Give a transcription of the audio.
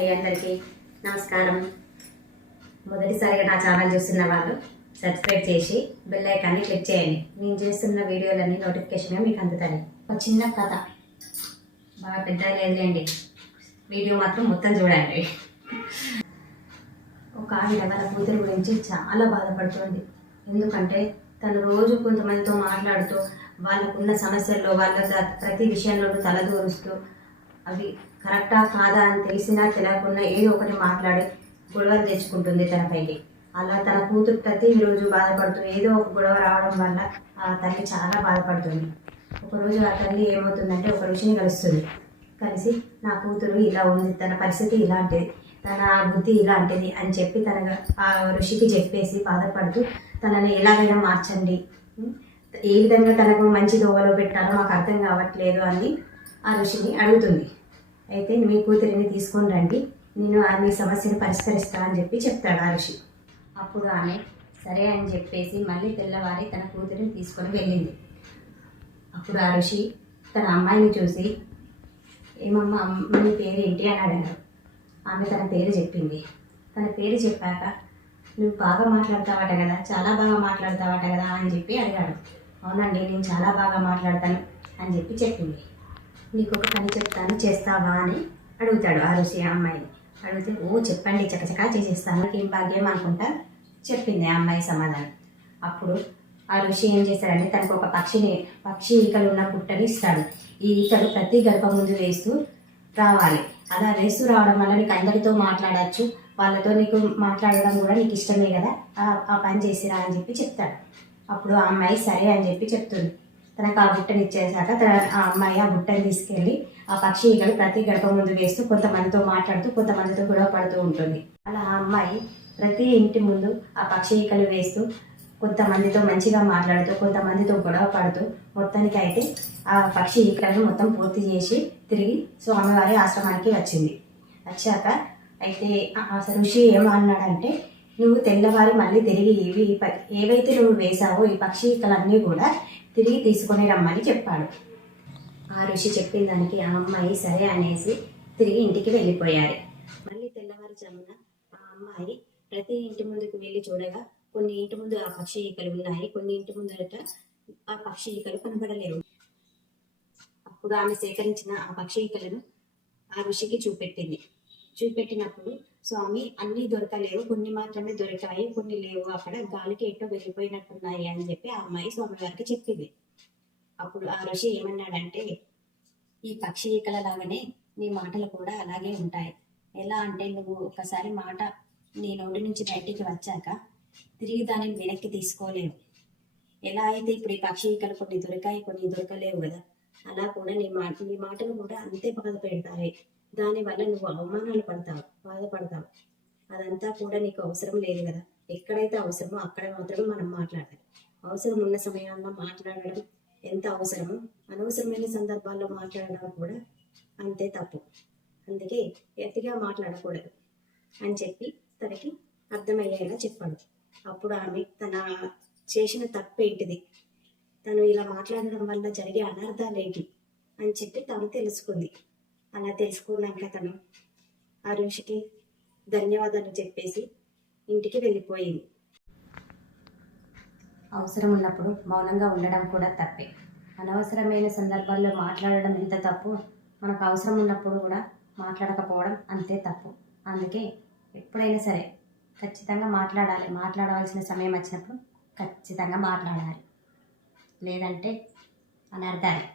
అండి అందరికీ నమస్కారం. మొదటిసారిగా నా ఛానల్ చూస్తున్న వాళ్ళు సబ్స్క్రైబ్ చేసి బెల్ ఐకాన్ని క్లిక్ చేయండి. నేను చేస్తున్న వీడియోలన్నీ నోటిఫికేషన్గా మీకు అందుతాయి. ఒక చిన్న కథ, బాగా పెద్ద లేదులేండి, వీడియో మాత్రం మొత్తం చూడండి. ఒక ఆవిడ వాళ్ళ కూతురు గురించి చాలా బాధపడుతుంది. ఎందుకంటే తను రోజు కొంతమందితో మాట్లాడుతూ వాళ్ళకున్న సమస్యల్లో వాళ్ళ ప్రతి విషయంలోనూ తలదూరుస్తూ అవి కరెక్టా కాదా అని తెలిసినా తెలియకుండా ఏదో ఒకటి మాట్లాడి గొడవలు తెచ్చుకుంటుంది తనపైకి. అలా తన కూతురు ప్రతిరోజు బాధపడుతూ ఏదో ఒక గొడవ రావడం వల్ల ఆ తల్లి చాలా బాధపడుతుంది. ఒకరోజు ఆ తల్లి ఏమవుతుందంటే ఒక ఋషిని కలుస్తుంది. కలిసి నా కూతురు ఇలా ఉంది, తన పరిస్థితి ఇలాంటిది, తన బుద్ధి ఇలాంటిది అని చెప్పి తన ఆ ఋషికి చెప్పేసి బాధపడుతూ తనని ఎలాగైనా మార్చండి, ఏ విధంగా తనకు మంచి దోవలో పెట్టాలో మాకు అర్థం కావట్లేదు అని ఆ ఋషిని అడుగుతుంది. అయితే మీ కూతురిని తీసుకొని రండి, నేను మీ సమస్యను పరిష్కరిస్తా అని చెప్పి చెప్తాడు ఆ ఋషి. అప్పుడు ఆమె సరే అని చెప్పేసి మళ్ళీ తెల్లవారి తన కూతురిని తీసుకొని వెళ్ళింది. అప్పుడు ఆ ఋషి తన అమ్మాయిని చూసి ఏమమ్మా మీ పేరు ఏంటి అని అడిగాడు. ఆమె తన పేరు చెప్పింది. తన పేరు చెప్పాక నువ్వు బాగా మాట్లాడతావట కదా, చాలా బాగా మాట్లాడతావట కదా అని చెప్పి అడిగాడు. అవునండి, నేను చాలా బాగా మాట్లాడతాను అని చెప్పి చెప్పింది. నీకు ఒక పని చెప్తాను, చేస్తావా అని అడుగుతాడు ఆ ఋషి ఆ అమ్మాయిని. అడిగితే ఓ చెప్పండి, చకచకా చేసేస్తాను, ఏం భాగ్యం అనుకుంటా చెప్పింది ఆ అమ్మాయి సమాధానం. అప్పుడు ఆ ఋషి ఏం చేశాడంటే తనకు ఒక పక్షి ఈకలు ఉన్న పుట్టని ఇస్తాడు. ఈ ఈకలు ప్రతి గడప ముందు వేస్తూ రావాలి. అలా వేస్తూ రావడం వల్ల నీకు అందరితో మాట్లాడచ్చు, వాళ్ళతో నీకు మాట్లాడడం కూడా నీకు ఇష్టమే కదా, ఆ పని చేసిరా అని చెప్పి చెప్తాడు. అప్పుడు ఆ అమ్మాయి సరే అని చెప్పి చెప్తుంది. తనకు ఆ బుట్టని ఇచ్చేసాక ఆ అమ్మాయి ఆ బుట్టని తీసుకెళ్ళి ఆ పక్షి ఈగలు ప్రతి గడప ముందు వేస్తూ కొంతమందితో మాట్లాడుతూ కొంతమందితో గొడవ పడుతూ ఉంటుంది. అలా ఆ అమ్మాయి ప్రతి ఇంటి ముందు ఆ పక్షి ఈకలు వేస్తూ కొంతమందితో మంచిగా మాట్లాడుతూ కొంతమందితో గొడవ పడుతూ మొత్తానికి అయితే ఆ పక్షి ఈకలను మొత్తం పూర్తి చేసి తిరిగి స్వామివారి ఆశ్రమానికి వచ్చింది. వచ్చాక అయితే ఋషి ఏమన్నాడంటే నువ్వు తెల్లవారి మళ్ళీ తిరిగి ఏవైతే నువ్వు వేసావో ఈ పక్షి ఈకలన్నీ కూడా తిరిగి తీసుకొని రమ్మని చెప్పాడు. ఆ ఋషి చెప్పిన దానికి ఆ అమ్మాయి సరే అనేసి తిరిగి ఇంటికి వెళ్ళిపోయారు. మళ్ళీ తెల్లవారుజామున ఆ అమ్మాయి ప్రతి ఇంటి ముందుకు వెళ్ళి చూడగా కొన్ని ఇంటి ముందు ఆ పక్షి ఈకలు ఉన్నాయి, కొన్ని ఇంటి ముందట ఆ పక్షి ఈకలు కనబడలేవు. అప్పుడు ఆమె సేకరించిన ఆ పక్షి ఈకలను ఆ ఋషికి చూపెట్టినప్పుడు స్వామి అన్నీ దొరకలేవు, కొన్ని మాత్రమే దొరికాయి, కొన్ని లేవు, అక్కడ గాలికి ఎటో వెళ్ళిపోయినట్టున్నాయి అని చెప్పి ఆ అమ్మాయి స్వామి వారికి చెప్పింది. అప్పుడు ఆ ఋషి ఏమన్నాడంటే ఈ పక్షి ఈకల లాగానే నీ మాటలు కూడా అలాగే ఉంటాయి. ఎలా అంటే నువ్వు ఒకసారి మాట నీ నోటి నుంచి బయటికి వచ్చాక తిరిగి దానిని వెనక్కి తీసుకోలేవు. ఎలా అయితే ఇప్పుడు ఈ పక్షి ఈకలు కొన్ని దొరికాయి కొన్ని దొరకలేవు కదా, అలా కూడా నీ మాటలు కూడా అంతే బాధ పెడతాయి. దానివల్ల నువ్వు అవమానాలు పడతావు, బాధపడతావు. అదంతా కూడా నీకు అవసరం లేదు కదా, ఎక్కడైతే అవసరమో అక్కడ మాత్రమే మనం మాట్లాడాలి. అవసరం ఉన్న సమయాల్లో మాట్లాడడం ఎంత అవసరమో అనవసరమైన సందర్భాల్లో మాట్లాడడం కూడా అంతే తప్పు. అందుకే ఎత్తిగా మాట్లాడకూడదు అని చెప్పి తనకి అర్థమయ్యేలా చెప్పాడు. అప్పుడు ఆమె తన చేసిన తప్పేంటిది, తను ఇలా మాట్లాడడం వల్ల జరిగే అనర్థాలేంటి అని చెప్పి తను తెలుసుకుంది. అలా తెలుసుకున్నాక తను ఆ ఋషికి ధన్యవాదాలు చెప్పేసి ఇంటికి వెళ్ళిపోయింది. అవసరం ఉన్నప్పుడు మౌనంగా ఉండడం కూడా తప్పే. అనవసరమైన సందర్భాల్లో మాట్లాడడం ఎంత తప్పు, మనకు అవసరం ఉన్నప్పుడు కూడా మాట్లాడకపోవడం అంతే తప్పు. అందుకే ఎప్పుడైనా సరే ఖచ్చితంగా మాట్లాడాలి. మాట్లాడవలసిన సమయం వచ్చినప్పుడు ఖచ్చితంగా మాట్లాడాలి, లేదంటే అనర్థాలే.